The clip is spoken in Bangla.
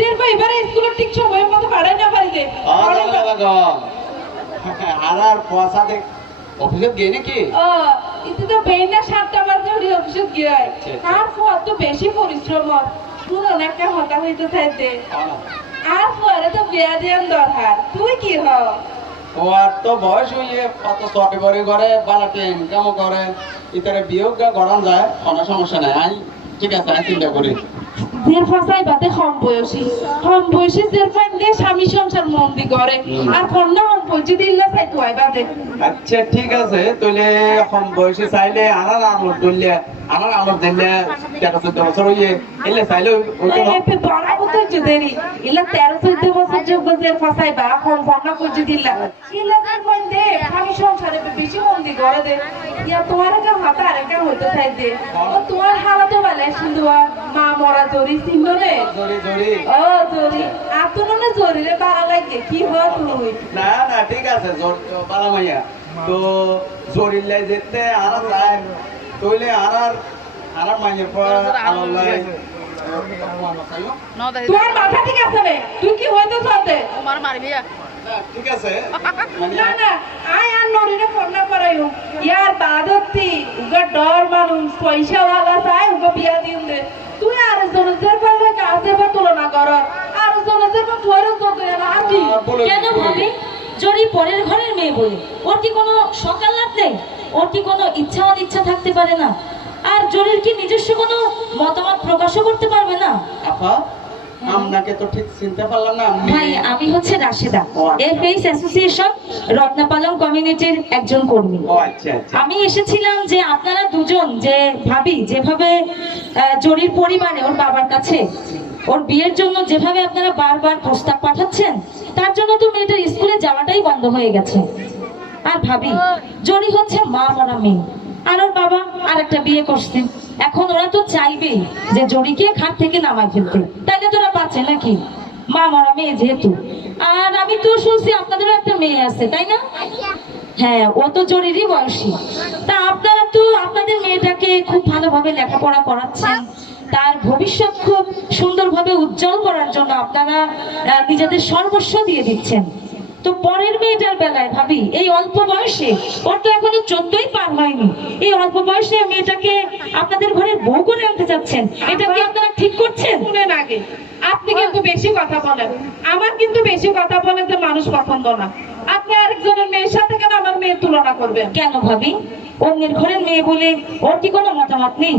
দের ভাই এবারে স্কুলে ঠিক সময় মতো পাড়ায় না পারিলে আর পয়সা দেখ অফিসে গিয়ে নাকি ইতি তো বেইনা 7টা বাজে ওই অফিসে গিয়ে আর ফোর তো বেশি পরিশ্রম পুরো অনেকটা হতা হইতে থাকতে আর পরে তো বিয়া দেন দরকার তুই কি হ ও আর তো বয়স হইয়ে কত চটে করে ঘরে বালাতে ইনকাম করে ইতারে বিয়োগ গরম যায় কোনো সমস্যা নাই আই ঠিক আছে আমি চিন্তা করি জের ফাসাই বাতে কম বয়সী জের ফাইন্ডে স্বামী সংসার মন দি করে আর কন্যা হন পৌঁছে দিল্লা চাই তো আই বাদে আচ্ছা ঠিক আছে তাহলে কম বয়সে চাইলে আনার আমর দিলে 13-14 বছর হইয়ে এলে চাইলে এপে বড় কত দেরি ইলা 13-14 বছর যোগ জের ফাসাই বা কম কন্যা পৌঁছে দিল্লা ইলা জের ফাইন্ডে স্বামী সংসারে বেশি মন দি করে দে ইয়া তোমার কা হাতা আরেকা হইতে চাই দে ও তোমার হালাতে বলে সিন্ধুয়া মা মরা জরি সিন্ধরে জরি জরি আতননে জরি রে বাড়া লাগে কি হয় তুই না ঠিক আছে জোর বালা মাইয়া তো জরিলে যেতে আর যায় তইলে আর মাইয়ের পর আল্লাহ তোমার মাথা ঠিক আছে রে তুই কি হইতো সাথে আমার মারবি ঠিক আছে মানে না আয় আর নরিরে ফোন না করাইও ইয়ার বাদতি উগা ডর মানুষ পয়সা वाला চাই উগা বিয়া দিন দে তুই আর জনদের পালে কাছে বা তুলনা কর আর জনদের পর তোরও তো না আছি কেন ভাবি জরি পরের ঘরের মেয়ে বলে ওর কি কোনো সকাল লাভ নেই ওর কি কোনো ইচ্ছা অনিচ্ছা থাকতে পারে না আর জরির কি নিজস্ব কোনো মতামত প্রকাশও করতে পারবে না আপা আপনাকে তো ঠিক চিনতে পারলাম না ভাই আমি হচ্ছে রাশেদা এফএইচ অ্যাসোসিয়েশন রত্নাপালং কমিউনিটির একজন কর্মী ও আচ্ছা আমি এসেছিলাম যে আপনারা দুজন যে ভাবি যেভাবে জরির পরিবারে ওর বাবার কাছে ওর বিয়ের জন্য যেভাবে আপনারা বারবার প্রস্তাব পাঠাচ্ছেন তার জন্য তো মেয়েটার স্কুলে যাওয়াটাই বন্ধ হয়ে গেছে আর ভাবি জরি হচ্ছে মা মরা মেয়ে আর ওর বাবা আর একটা বিয়ে করছে এখন ওরা তো চাইবেই যে জরিকে ঘাট থেকে নামায় ফেলতে তাইলে তোরা বাঁচে নাকি মা মরা মেয়ে যেহেতু আর আমি তো শুনছি আপনাদেরও একটা মেয়ে আছে তাই না হ্যাঁ ও তো জরিরই বয়সী তা আপনারা তো আপনাদের মেয়েটাকে খুব ভালোভাবে লেখাপড়া করাচ্ছেন তার ভবিষ্যৎ খুব সুন্দরভাবে উজ্জ্বল করার জন্য আপনারা নিজেদের সর্বস্ব দিয়ে দিচ্ছেন তো পরের মেয়েটার বেলায় ভাবি এই অল্প বয়সে ওর তো এখনো 14ই পার হয়নি এই অল্প বয়সে মেয়েটাকে আপনাদের ঘরের বউ করে আনতে চাচ্ছেন এটা কি আপনারা ঠিক করছেন শুনেন আগে আপনি কিন্তু বেশি কথা বলেন আমার কিন্তু বেশি কথা বলেন তো মানুষ পছন্দ না আপনি আরেকজনের মেয়ের সাথে কেন আমার মেয়ের তুলনা করবেন কেন ভাবি অন্যের ঘরের মেয়ে বলে ওর কি কোনো মতামত নেই